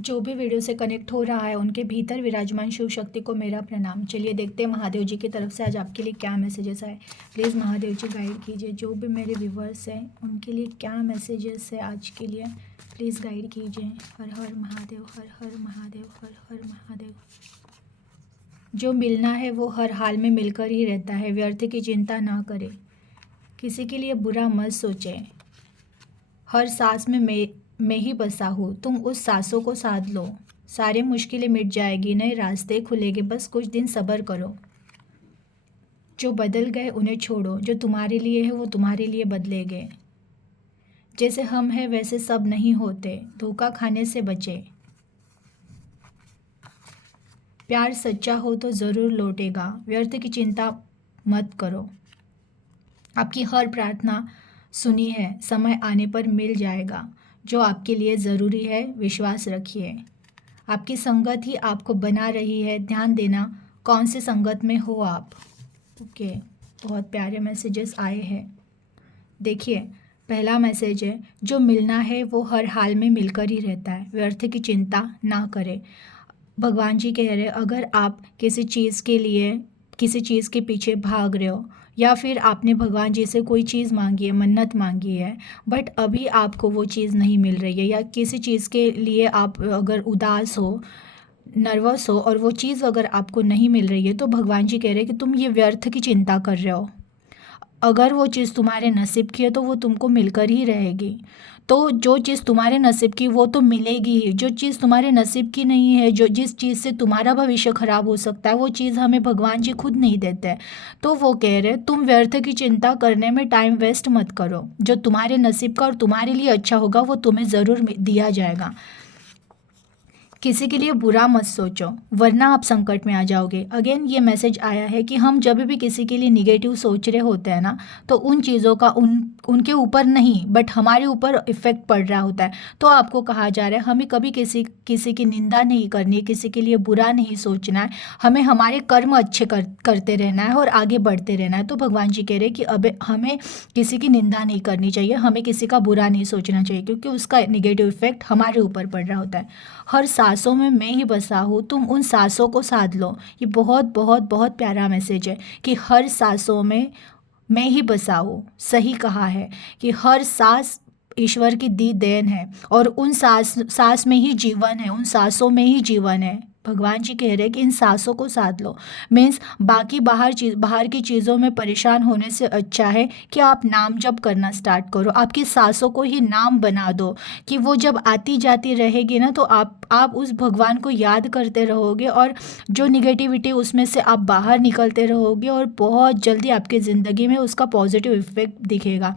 जो भी वीडियो से कनेक्ट हो रहा है उनके भीतर विराजमान शिव शक्ति को मेरा प्रणाम। चलिए देखते हैं महादेव जी की तरफ से आज आपके लिए क्या मैसेजेस आए। प्लीज़ महादेव जी गाइड कीजिए, जो भी मेरे व्यूवर्स हैं उनके लिए क्या मैसेजेस है आज के लिए, प्लीज़ गाइड कीजिए। हर हर महादेव, हर हर महादेव, हर हर महादेव। जो मिलना है वो हर हाल में मिलकर ही रहता है, व्यर्थ की चिंता ना करें, किसी के लिए बुरा मत सोचें। हर सांस में मैं ही बसा हूँ, तुम उस सांसों को साध लो, सारी मुश्किलें मिट जाएगी, नए रास्ते खुलेंगे, बस कुछ दिन सब्र करो। जो बदल गए उन्हें छोड़ो, जो तुम्हारे लिए है वो तुम्हारे लिए बदलेंगे। जैसे हम हैं वैसे सब नहीं होते, धोखा खाने से बचे। प्यार सच्चा हो तो ज़रूर लौटेगा, व्यर्थ की चिंता मत करो। आपकी हर प्रार्थना सुनी है, समय आने पर मिल जाएगा जो आपके लिए ज़रूरी है, विश्वास रखिए। आपकी संगत ही आपको बना रही है, ध्यान देना कौन सी संगत में हो आप। ओके, बहुत प्यारे मैसेजेस आए हैं। देखिए, पहला मैसेज है, जो मिलना है वो हर हाल में मिलकर ही रहता है, व्यर्थ की चिंता ना करें। भगवान जी कह रहे हैं, अगर आप किसी चीज़ के लिए किसी चीज़ के पीछे भाग रहे हो या फिर आपने भगवान जी से कोई चीज़ मांगी है, मन्नत मांगी है, बट अभी आपको वो चीज़ नहीं मिल रही है, या किसी चीज़ के लिए आप अगर उदास हो, नर्वस हो और वो चीज़ अगर आपको नहीं मिल रही है, तो भगवान जी कह रहे हैं कि तुम ये व्यर्थ की चिंता कर रहे हो। अगर वो चीज़ तुम्हारे नसीब की है तो वो तुमको मिलकर ही रहेगी। तो जो चीज़ तुम्हारे नसीब की वो तो मिलेगी ही, जो चीज़ तुम्हारे नसीब की नहीं है, जो जिस चीज़ से तुम्हारा भविष्य खराब हो सकता है, वो चीज़ हमें भगवान जी खुद नहीं देते हैं। तो वो कह रहे तुम व्यर्थ की चिंता करने में टाइम वेस्ट मत करो, जो तुम्हारे नसीब का और तुम्हारे लिए अच्छा होगा वो तुम्हें ज़रूर दिया जाएगा। किसी के लिए बुरा मत सोचो, वरना आप संकट में आ जाओगे। अगेन ये मैसेज आया है कि हम जब भी किसी के लिए निगेटिव सोच रहे होते हैं ना, तो उन चीज़ों का उनके ऊपर नहीं बट हमारे ऊपर इफ़ेक्ट पड़ रहा होता है। तो आपको कहा जा रहा है हमें कभी किसी किसी की निंदा नहीं करनी, किसी के लिए बुरा नहीं सोचना है, हमें हमारे कर्म अच्छे करते रहना है और आगे बढ़ते रहना है। तो भगवान जी कह रहे हैं कि अब हमें किसी की निंदा नहीं करनी चाहिए, हमें किसी का बुरा नहीं सोचना चाहिए, क्योंकि उसका निगेटिव इफेक्ट हमारे ऊपर पड़ रहा होता है। हर सांसों में मैं ही बसा हूँ, तुम उन सांसों को साध लो। ये बहुत बहुत बहुत प्यारा मैसेज है कि हर सांसों में मैं ही बसा हूँ। सही कहा है कि हर सांस ईश्वर की दी देन है और उन सांस में ही जीवन है, उन सांसों में ही जीवन है। भगवान जी कह रहे हैं कि इन सांसों को साध लो। मीन्स बाकी बाहर की चीज़ों में परेशान होने से अच्छा है कि आप नाम जप करना स्टार्ट करो, आपकी सांसों को ही नाम बना दो, कि वो जब आती जाती रहेगी ना तो आप उस भगवान को याद करते रहोगे और जो निगेटिविटी उसमें से आप बाहर निकलते रहोगे और बहुत जल्दी आपकी ज़िंदगी में उसका पॉजिटिव इफेक्ट दिखेगा।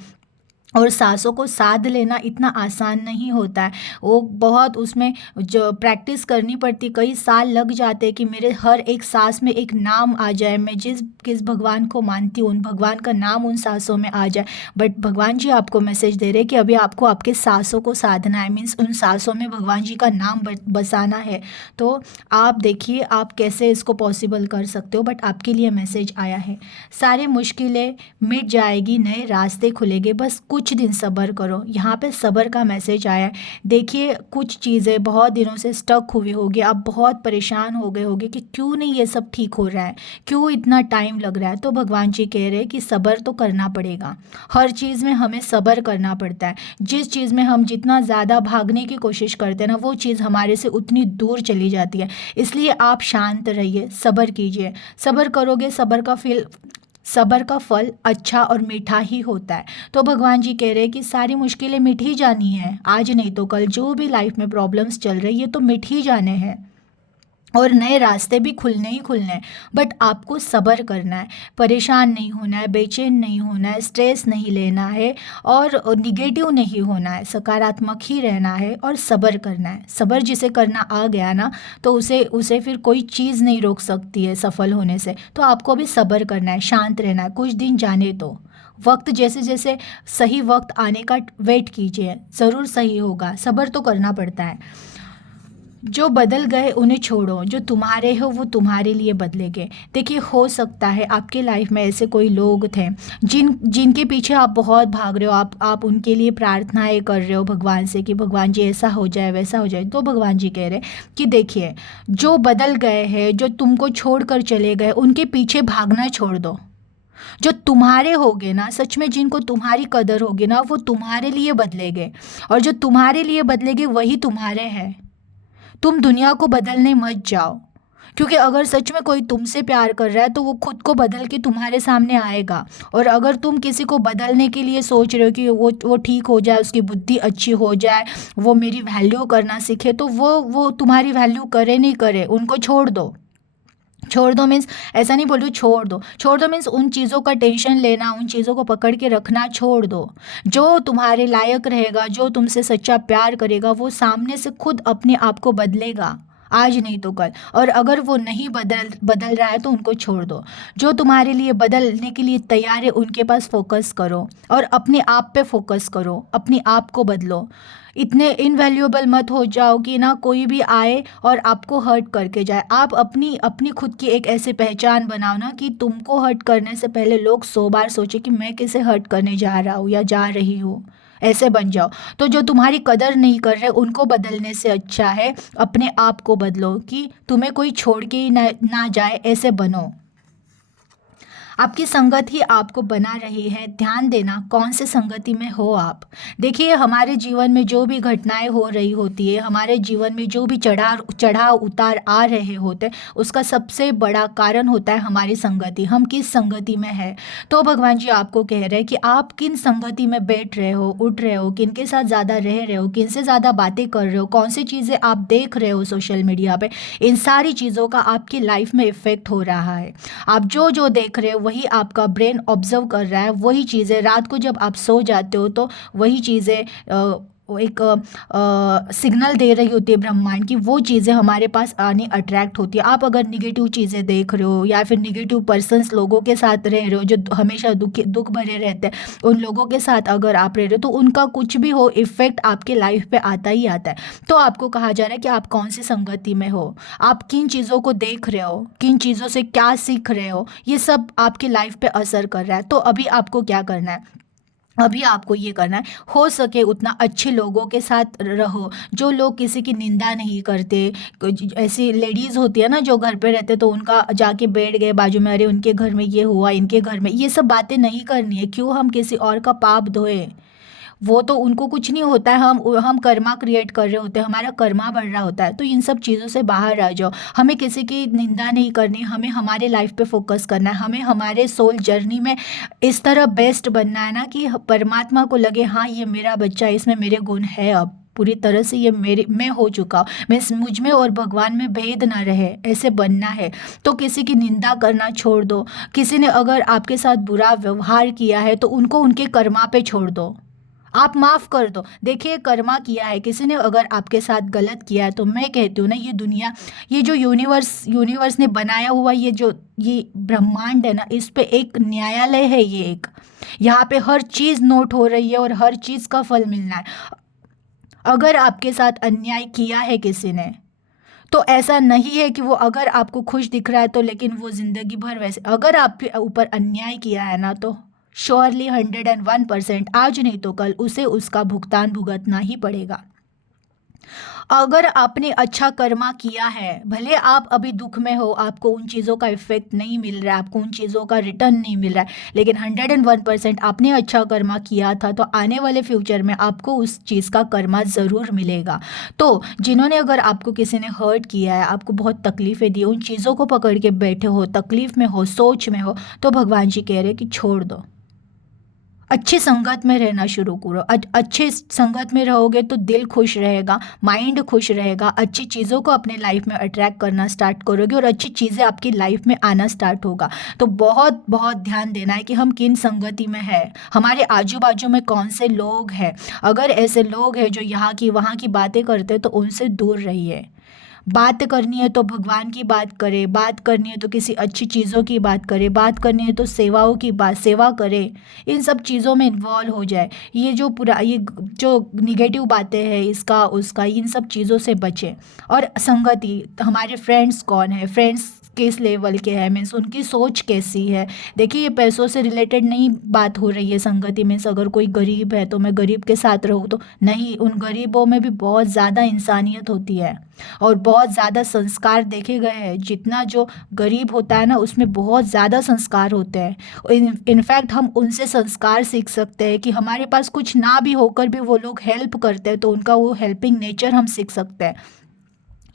और सांसों को साध लेना इतना आसान नहीं होता है, वो बहुत उसमें जो प्रैक्टिस करनी पड़ती, कई साल लग जाते हैं कि मेरे हर एक सांस में एक नाम आ जाए, मैं किस भगवान को मानती हूँ उन भगवान का नाम उन सांसों में आ जाए। बट भगवान जी आपको मैसेज दे रहे हैं कि अभी आपको आपके सांसों को साधना है, मीन्स उन सांसों में भगवान जी का नाम बसाना है। तो आप देखिए आप कैसे इसको पॉसिबल कर सकते हो। बट आपके लिए मैसेज आया है, सारी मुश्किलें मिट जाएगी, नए रास्ते खुलेंगे, बस कुछ दिन सब्र करो। यहाँ पे सब्र का मैसेज आया है। देखिए कुछ चीज़ें बहुत दिनों से स्टक हुई होगी, आप बहुत परेशान हो गए होगे कि क्यों नहीं ये सब ठीक हो रहा है, क्यों इतना टाइम लग रहा है। तो भगवान जी कह रहे हैं कि सब्र तो करना पड़ेगा, हर चीज़ में हमें सब्र करना पड़ता है। जिस चीज़ में हम जितना ज़्यादा भागने की कोशिश करते हैं ना, वो चीज़ हमारे से उतनी दूर चली जाती है। इसलिए आप शांत रहिए, सब्र कीजिए, सब्र करोगे, सब्र का फल अच्छा और मीठा ही होता है। तो भगवान जी कह रहे हैं कि सारी मुश्किलें मिट ही जानी है, आज नहीं तो कल, जो भी लाइफ में प्रॉब्लम्स चल रही है तो मिट ही जाने हैं और नए रास्ते भी खुलने ही खुलने हैं। बट आपको सब्र करना है, परेशान नहीं होना है, बेचैन नहीं होना है, स्ट्रेस नहीं लेना है और निगेटिव नहीं होना है, सकारात्मक ही रहना है और सब्र करना है। सब्र जिसे करना आ गया ना, तो उसे फिर कोई चीज़ नहीं रोक सकती है सफल होने से। तो आपको भी सब्र करना है, शांत रहना है, कुछ दिन जाने दो। वक्त जैसे जैसे सही वक्त आने का वेट कीजिए, ज़रूर सही होगा, सब्र तो करना पड़ता है। जो बदल गए उन्हें छोड़ो, जो तुम्हारे हो वो तुम्हारे लिए बदलेंगे। देखिए, हो सकता है आपके लाइफ में ऐसे कोई लोग थे जिनके पीछे आप बहुत भाग रहे हो, आप उनके लिए प्रार्थनाएं कर रहे हो भगवान से कि भगवान जी ऐसा हो जाए वैसा हो जाए। तो भगवान जी कह रहे कि देखिए, जो बदल गए हैं, जो तुमको छोड़ कर चले गए, उनके पीछे भागना छोड़ दो। जो तुम्हारे होगे ना, सच में जिनको तुम्हारी कदर होगी ना, वो तुम्हारे लिए बदलेंगे। और जो तुम्हारे लिए बदलेंगे वही तुम्हारे हैं। तुम दुनिया को बदलने मत जाओ, क्योंकि अगर सच में कोई तुमसे प्यार कर रहा है तो वो खुद को बदल के तुम्हारे सामने आएगा। और अगर तुम किसी को बदलने के लिए सोच रहे हो कि वो ठीक हो जाए, उसकी बुद्धि अच्छी हो जाए, वो मेरी वैल्यू करना सीखे, तो वो तुम्हारी वैल्यू करे नहीं करे, उनको छोड़ दो। छोड़ दो मीन्स ऐसा नहीं बोल रही हूँ, छोड़ दो। छोड़ दो मीन्स उन चीज़ों का टेंशन लेना, उन चीज़ों को पकड़ के रखना छोड़ दो। जो तुम्हारे लायक रहेगा, जो तुमसे सच्चा प्यार करेगा, वो सामने से खुद अपने आप को बदलेगा, आज नहीं तो कल। और अगर वो नहीं बदल बदल रहा है तो उनको छोड़ दो। जो तुम्हारे लिए बदलने के लिए तैयार है उनके पास फोकस करो, और अपने आप पे फोकस करो, अपने आप को बदलो। इतने इनवैल्यूएबल मत हो जाओ कि ना कोई भी आए और आपको हर्ट करके जाए। आप अपनी अपनी खुद की एक ऐसी पहचान बनाओ ना कि तुमको हर्ट करने से पहले लोग 100 बार सोचे कि मैं किसे हर्ट करने जा रहा हूँ या जा रही हूँ। ऐसे बन जाओ। तो जो तुम्हारी कदर नहीं कर रहे उनको बदलने से अच्छा है अपने आप को बदलो, कि तुम्हें कोई छोड़ के ही ना जाए, ऐसे बनो। आपकी संगत ही आपको बना रही है। ध्यान देना कौन से संगति में हो आप। देखिए, हमारे जीवन में जो भी घटनाएं हो रही होती है, हमारे जीवन में जो भी चढ़ाव उतार आ रहे होते हैं, उसका सबसे बड़ा कारण होता है हमारी संगति, हम किस संगति में है। तो भगवान जी आपको कह रहे हैं कि आप किन संगति में बैठ रहे हो, उठ रहे हो, किन के साथ ज़्यादा रह रहे हो, किन से ज़्यादा बातें कर रहे हो, कौन सी चीज़ें आप देख रहे हो सोशल मीडिया पे, इन सारी चीज़ों का आपकी लाइफ में इफेक्ट हो रहा है। आप जो जो देख रहे हो वही आपका ब्रेन ऑब्जर्व कर रहा है, वही चीज़ें रात को जब आप सो जाते हो तो वही चीज़ें वो एक सिग्नल दे रही होती है ब्रह्मांड की, वो चीज़ें हमारे पास आनी अट्रैक्ट होती है। आप अगर निगेटिव चीज़ें देख रहे हो या फिर निगेटिव पर्सन्स लोगों के साथ रह रहे हो जो हमेशा दुख भरे रहते हैं, उन लोगों के साथ अगर आप रह रहे हो तो उनका कुछ भी हो इफेक्ट आपके लाइफ पे आता ही आता है। तो आपको कहा जा रहा है कि आप कौन सी संगति में हो, आप किन चीज़ों को देख रहे हो, किन चीज़ों से क्या सीख रहे हो, ये सब आपकी लाइफ पे असर कर रहा है। तो अभी आपको क्या करना है, अभी आपको ये करना है, हो सके उतना अच्छे लोगों के साथ रहो, जो लोग किसी की निंदा नहीं करते। ऐसी लेडीज़ होती है ना जो घर पे रहते तो उनका जाके बैठ गए बाजू में, अरे उनके घर में ये हुआ, इनके घर में, ये सब बातें नहीं करनी है। क्यों हम किसी और का पाप धोए, वो तो उनको कुछ नहीं होता है, हम कर्मा क्रिएट कर रहे होते हैं, हमारा कर्मा बढ़ रहा होता है। तो इन सब चीज़ों से बाहर आ जाओ। हमें किसी की निंदा नहीं करनी, हमें हमारे लाइफ पे फोकस करना है, हमें हमारे सोल जर्नी में इस तरह बेस्ट बनना है ना कि परमात्मा को लगे हाँ ये मेरा बच्चा, इसमें मेरे गुण है, अब पूरी तरह से ये मेरे मैं हो चुका हूँ, मैं मुझ में और भगवान में भेद ना रहे, ऐसे बनना है। तो किसी की निंदा करना छोड़ दो। किसी ने अगर आपके साथ बुरा व्यवहार किया है तो उनको उनके कर्मा पे छोड़ दो, आप माफ कर दो। देखिए, कर्मा किया है किसी ने अगर आपके साथ गलत किया है तो मैं कहती हूँ ना, ये दुनिया, ये जो यूनिवर्स ने बनाया हुआ ये ब्रह्मांड है ना, इस पे एक न्यायालय है, ये एक, यहाँ पे हर चीज़ नोट हो रही है और हर चीज़ का फल मिलना है। अगर आपके साथ अन्याय किया है किसी ने, तो ऐसा नहीं है कि वो अगर आपको खुश दिख रहा है तो लेकिन वो जिंदगी भर वैसे, अगर आपके ऊपर अन्याय किया है ना तो श्योरली 101% आज नहीं तो कल उसे उसका भुगतान भुगतना ही पड़ेगा। अगर आपने अच्छा कर्मा किया है, भले आप अभी दुख में हो, आपको उन चीज़ों का इफेक्ट नहीं मिल रहा है, आपको उन चीज़ों का रिटर्न नहीं मिल रहा है, लेकिन 101% आपने अच्छा कर्मा किया था तो आने वाले फ्यूचर में आपको उस चीज़ का कर्मा ज़रूर मिलेगा। तो जिन्होंने अगर आपको किसी ने हर्ट किया है, आपको बहुत तकलीफ़ें दी, उन चीज़ों को पकड़ के बैठे हो, तकलीफ़ में हो, सोच में हो, तो भगवान जी कह रहे हैं कि छोड़ दो, अच्छी संगत में रहना शुरू करो। अच्छे संगत में रहोगे तो दिल खुश रहेगा, माइंड खुश रहेगा, अच्छी चीज़ों को अपने लाइफ में अट्रैक्ट करना स्टार्ट करोगे और अच्छी चीज़ें आपकी लाइफ में आना स्टार्ट होगा। तो बहुत बहुत ध्यान देना है कि हम किन संगति में है, हमारे आजू बाजू में कौन से लोग हैं। अगर ऐसे लोग हैं जो यहाँ की वहाँ की बातें करते हैं तो उनसे दूर रहिए। बात करनी है तो भगवान की बात करे, बात करनी है तो किसी अच्छी चीज़ों की बात करे, बात करनी है तो सेवाओं की बात सेवा करे, इन सब चीज़ों में इन्वॉल्व हो जाए। ये जो निगेटिव बातें हैं इसका उसका, इन सब चीज़ों से बचे। और संगति, हमारे फ्रेंड्स कौन है, फ्रेंड्स किस लेवल के हैं, मीन्स उनकी सोच कैसी है। देखिए ये पैसों से रिलेटेड नहीं बात हो रही है संगति मीन्स अगर कोई गरीब है तो मैं गरीब के साथ रहूँ, तो नहीं, उन गरीबों में भी बहुत ज़्यादा इंसानियत होती है और बहुत ज़्यादा संस्कार देखे गए हैं। जितना जो गरीब होता है ना उसमें बहुत ज़्यादा संस्कार होते हैं। इनफैक्ट हम उनसे संस्कार सीख सकते हैं कि हमारे पास कुछ ना भी होकर भी वो लोग हेल्प करते हैं, तो उनका वो हेल्पिंग नेचर हम सीख सकते हैं।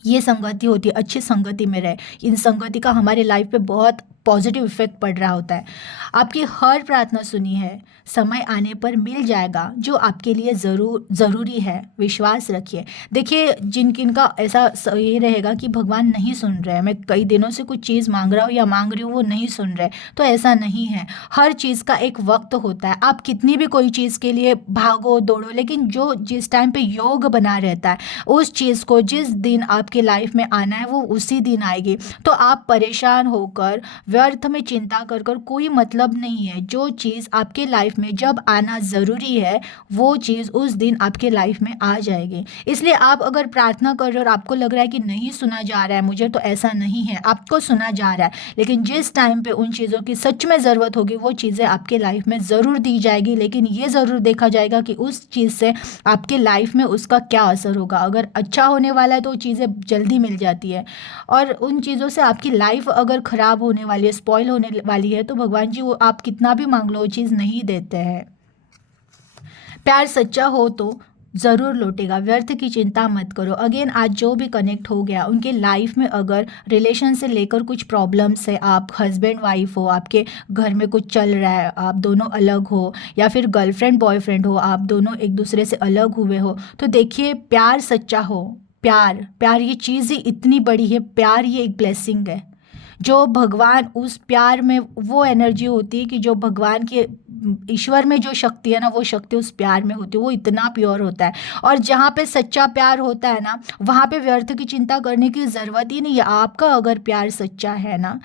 ये संगति होती है, अच्छी संगति में रहे। इन संगति का हमारे लाइफ पे बहुत पॉजिटिव इफेक्ट पड़ रहा होता है। आपकी हर प्रार्थना सुनी है, समय आने पर मिल जाएगा जो आपके लिए ज़रूरी है, विश्वास रखिए। देखिए जिन किन का ऐसा ये रहेगा कि भगवान नहीं सुन रहे हैं, मैं कई दिनों से कुछ चीज़ मांग रहा हूँ या मांग रही हूँ वो नहीं सुन रहे, तो ऐसा नहीं है। हर चीज़ का एक वक्त होता है। आप कितनी भी कोई चीज़ के लिए भागो दौड़ो, लेकिन जो जिस टाइम पे योग बना रहता है उस चीज़ को जिस दिन आपके लाइफ में आना है वो उसी दिन आएगी। तो आप परेशान होकर व्यर्थ में चिंता कर कर कोई मतलब नहीं है। जो चीज़ आपके लाइफ में जब आना ज़रूरी है वो चीज़ उस दिन आपके लाइफ में आ जाएगी। इसलिए आप अगर प्रार्थना कर रहे हो और आपको लग रहा है कि नहीं सुना जा रहा है मुझे, तो ऐसा नहीं है, आपको सुना जा रहा है। लेकिन जिस टाइम पे उन चीज़ों की सच में ज़रूरत होगी वो चीज़ें आपके लाइफ में ज़रूर दी जाएगी। लेकिन ये ज़रूर देखा जाएगा कि उस चीज़ से आपके लाइफ में उसका क्या असर होगा। अगर अच्छा होने वाला है तो चीज़ें जल्दी मिल जाती है, और उन चीज़ों से आपकी लाइफ अगर ख़राब होने वाली है, स्पॉइल होने वाली है, तो भगवान जी वो आप कितना भी मांग लो वो चीज़ नहीं देते हैं। प्यार सच्चा हो तो ज़रूर लौटेगा, व्यर्थ की चिंता मत करो। अगेन आज जो भी कनेक्ट हो गया उनके लाइफ में अगर रिलेशन से लेकर कुछ प्रॉब्लम्स है, आप हस्बैंड वाइफ हो, आपके घर में कुछ चल रहा है, आप दोनों अलग हो, या फिर गर्लफ्रेंड बॉयफ्रेंड हो, आप दोनों एक दूसरे से अलग हुए हो, तो देखिए प्यार सच्चा हो। प्यार प्यार ये चीज़ ही इतनी बड़ी है, प्यार ये एक ब्लेसिंग है। जो भगवान उस प्यार में वो एनर्जी होती है कि जो भगवान के ईश्वर में जो शक्ति है ना वो शक्ति उस प्यार में होती है, वो इतना प्योर होता है। और जहाँ पे सच्चा प्यार होता है ना वहाँ पे व्यर्थ की चिंता करने की ज़रूरत ही नहीं है। आपका अगर प्यार सच्चा है ना,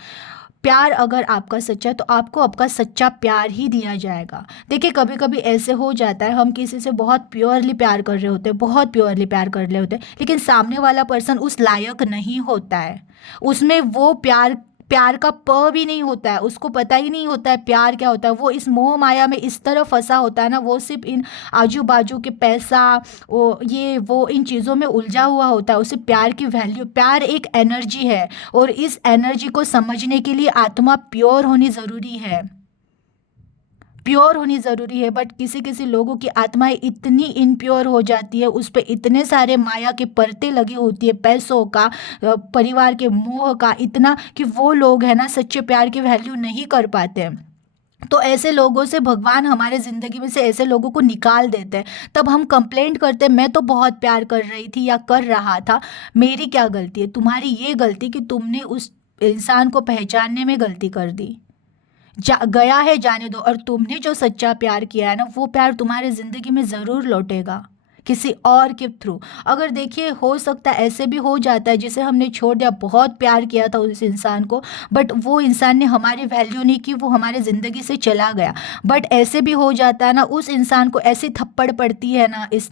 प्यार अगर आपका सच्चा है तो आपको आपका सच्चा प्यार ही दिया जाएगा। देखिए कभी कभी ऐसे हो जाता है हम किसी से बहुत प्योरली प्यार कर रहे होते हैं, बहुत प्योरली प्यार कर रहे होते हैं, लेकिन सामने वाला पर्सन उस लायक नहीं होता है। उसमें वो प्यार प्यार का प भी नहीं होता है, उसको पता ही नहीं होता है प्यार क्या होता है। वो इस मोह माया में इस तरह फंसा होता है ना, वो सिर्फ इन आजू बाजू के पैसा वो इन चीज़ों में उलझा हुआ होता है। उसे प्यार की वैल्यू, प्यार एक एनर्जी है और इस एनर्जी को समझने के लिए आत्मा प्योर होनी ज़रूरी है, प्योर होनी ज़रूरी है। बट किसी किसी लोगों की आत्माएं इतनी इनप्योर हो जाती है, उस पर इतने सारे माया के परते लगी होती है, पैसों का, परिवार के मोह का, इतना कि वो लोग है ना सच्चे प्यार की वैल्यू नहीं कर पाते हैं। तो ऐसे लोगों से भगवान हमारे ज़िंदगी में से ऐसे लोगों को निकाल देते हैं। तब हम कंप्लेंट करते हैं मैं तो बहुत प्यार कर रही थी या कर रहा था, मेरी क्या गलती है? तुम्हारी ये गलती कि तुमने उस इंसान को पहचानने में गलती कर दी। गया है जाने दो, और तुमने जो सच्चा प्यार किया है ना वो प्यार तुम्हारे ज़िंदगी में ज़रूर लौटेगा किसी और के थ्रू। अगर देखिए हो सकता है ऐसे भी हो जाता है जिसे हमने छोड़ दिया, बहुत प्यार किया था उस इंसान को, बट वो इंसान ने हमारी वैल्यू नहीं की, वो हमारे ज़िंदगी से चला गया। बट ऐसे भी हो जाता है ना उस इंसान को ऐसी थप्पड़ पड़ती है ना, इस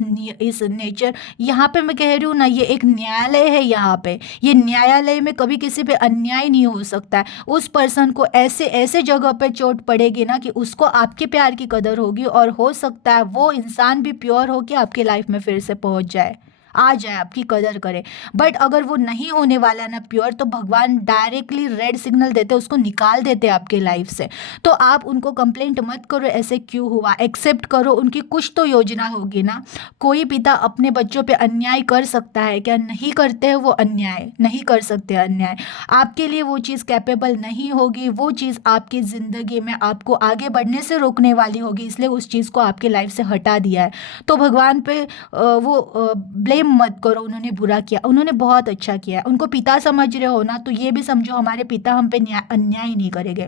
नेचर, यहाँ पे मैं कह रही हूँ ना ये एक न्यायालय है। यहाँ पे ये न्यायालय में कभी किसी पे अन्याय नहीं हो सकता है। उस पर्सन को ऐसे ऐसे जगह पे चोट पड़ेगी ना कि उसको आपके प्यार की कदर होगी, और हो सकता है वो इंसान भी प्योर होकर आपके लाइफ में फिर से पहुंच जाए, आ जाए, आपकी कदर करे। बट अगर वो नहीं होने वाला ना प्योर, तो भगवान डायरेक्टली रेड सिग्नल देते, उसको निकाल देते आपके लाइफ से। तो आप उनको कंप्लेंट मत करो ऐसे क्यों हुआ, एक्सेप्ट करो, उनकी कुछ तो योजना होगी ना। कोई पिता अपने बच्चों पे अन्याय कर सकता है क्या? नहीं करते हैं वो अन्याय, नहीं कर सकते अन्याय। आपके लिए वो चीज़ कैपेबल नहीं होगी, वो चीज़ आपकी ज़िंदगी में आपको आगे बढ़ने से रोकने वाली होगी, इसलिए उस चीज़ को आपके लाइफ से हटा दिया है। तो भगवान पे ब्लेम मत करो, उन्होंने बुरा किया, उन्होंने बहुत अच्छा किया। उनको पिता समझ रहे हो ना, तो ये भी समझो हमारे पिता हम पे अन्याय नहीं करेंगे।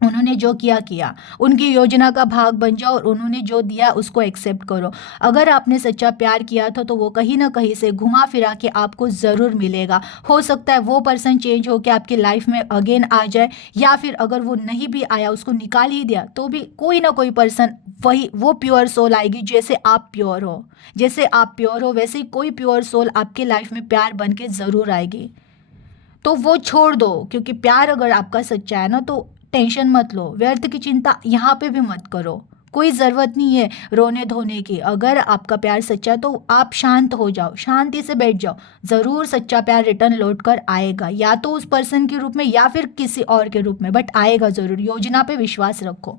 उन्होंने जो किया किया, उनकी योजना का भाग बन जाओ और उन्होंने जो दिया उसको एक्सेप्ट करो। अगर आपने सच्चा प्यार किया था तो वो कहीं ना कहीं से घुमा फिरा के आपको ज़रूर मिलेगा। हो सकता है वो पर्सन चेंज हो के आपकी लाइफ में अगेन आ जाए, या फिर अगर वो नहीं भी आया, उसको निकाल ही दिया, तो भी कोई ना कोई पर्सन, वही वो प्योर सोल आएगी। जैसे आप प्योर हो, जैसे आप प्योर हो वैसे ही कोई प्योर सोल आपके लाइफ में प्यार बन के ज़रूर आएगी। तो वो छोड़ दो, क्योंकि प्यार अगर आपका सच्चा है ना, तो टेंशन मत लो, व्यर्थ की चिंता यहाँ पे भी मत करो। कोई ज़रूरत नहीं है रोने धोने की। अगर आपका प्यार सच्चा है तो आप शांत हो जाओ, शांति से बैठ जाओ। ज़रूर सच्चा प्यार रिटर्न लौट कर आएगा, या तो उस पर्सन के रूप में या फिर किसी और के रूप में, बट आएगा ज़रूर। योजना पे विश्वास रखो।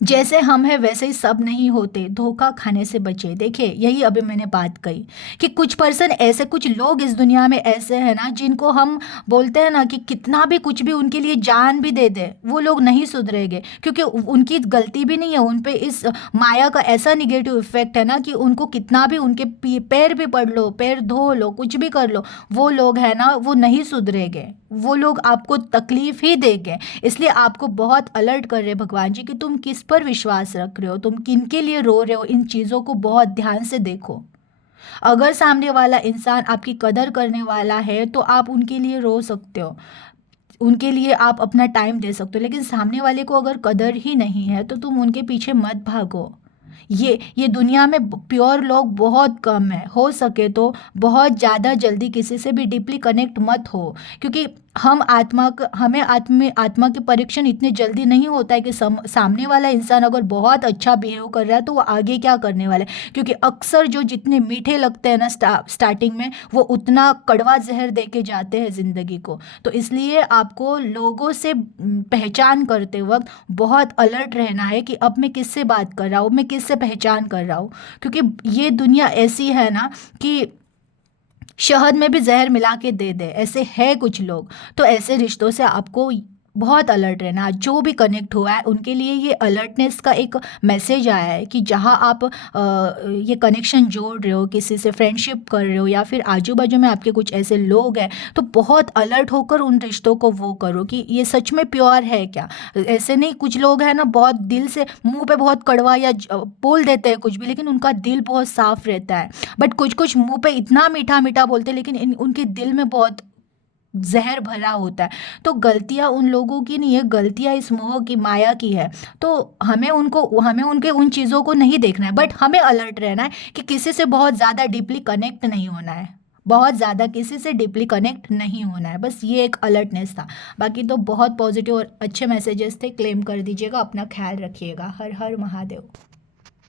जैसे हम हैं वैसे ही सब नहीं होते, धोखा खाने से बचे। देखिए यही अभी मैंने बात कही कि कुछ पर्सन ऐसे, कुछ लोग इस दुनिया में ऐसे हैं ना, जिनको हम बोलते हैं ना कि कितना भी कुछ भी उनके लिए जान भी दे दे, वो लोग नहीं सुधरेंगे, क्योंकि उनकी गलती भी नहीं है। उन पे इस माया का ऐसा निगेटिव इफेक्ट है ना कि उनको कितना भी उनके पैर भी पड़ लो, पैर धो लो, कुछ भी कर लो, वो लोग है ना वो नहीं सुधरेंगे। वो लोग आपको तकलीफ ही देंगे। इसलिए आपको बहुत अलर्ट कर रहे हैं भगवान जी कि तुम किस पर विश्वास रख रहे हो, तुम किन के लिए रो रहे हो। इन चीज़ों को बहुत ध्यान से देखो। अगर सामने वाला इंसान आपकी कदर करने वाला है तो आप उनके लिए रो सकते हो, उनके लिए आप अपना टाइम दे सकते हो। लेकिन सामने वाले को अगर कदर ही नहीं है तो तुम उनके पीछे मत भागो। ये दुनिया में प्योर लोग बहुत कम है। हो सके तो बहुत ज़्यादा जल्दी किसी से भी डीपली कनेक्ट मत हो, क्योंकि हम हमें आत्मा के परीक्षण इतने जल्दी नहीं होता है कि सामने वाला इंसान अगर बहुत अच्छा बिहेव कर रहा है तो वो आगे क्या करने वाला है। क्योंकि अक्सर जो जितने मीठे लगते हैं ना स्टार्टिंग में, वो उतना कड़वा जहर दे के जाते हैं ज़िंदगी को। तो इसलिए आपको लोगों से पहचान करते वक्त बहुत अलर्ट रहना है कि अब मैं किससे बात कर रहा हूँ, मैं किससे पहचान कर रहा हूँ। क्योंकि ये दुनिया ऐसी है ना कि शहद में भी जहर मिला के दे दे, ऐसे है कुछ लोग। तो ऐसे रिश्तों से आपको बहुत अलर्ट रहना। जो भी कनेक्ट हुआ है उनके लिए ये अलर्टनेस का एक मैसेज आया है कि जहाँ आप ये कनेक्शन जोड़ रहे हो, किसी से फ्रेंडशिप कर रहे हो, या फिर आजू बाजू में आपके कुछ ऐसे लोग हैं, तो बहुत अलर्ट होकर उन रिश्तों को वो करो कि ये सच में प्योर है क्या। ऐसे नहीं, कुछ लोग हैं ना बहुत दिल से, मुंह पे बहुत कड़वा या बोल देते हैं कुछ भी, लेकिन उनका दिल बहुत साफ रहता है। बट कुछ कुछ मुंह पे इतना मीठा मीठा बोलते हैं, लेकिन उनके दिल में बहुत जहर भरा होता है। तो गलतियां उन लोगों की नहीं है, गलतियां इस मोह की, माया की है। तो हमें उनके उन चीज़ों को नहीं देखना है, बट हमें अलर्ट रहना है कि किसी से बहुत ज़्यादा डीपली कनेक्ट नहीं होना है, बहुत ज़्यादा किसी से डीपली कनेक्ट नहीं होना है। बस ये एक अलर्टनेस था। बाकी तो बहुत पॉजिटिव और अच्छे मैसेजेस थे। क्लेम कर दीजिएगा। अपना ख्याल रखिएगा। हर हर महादेव।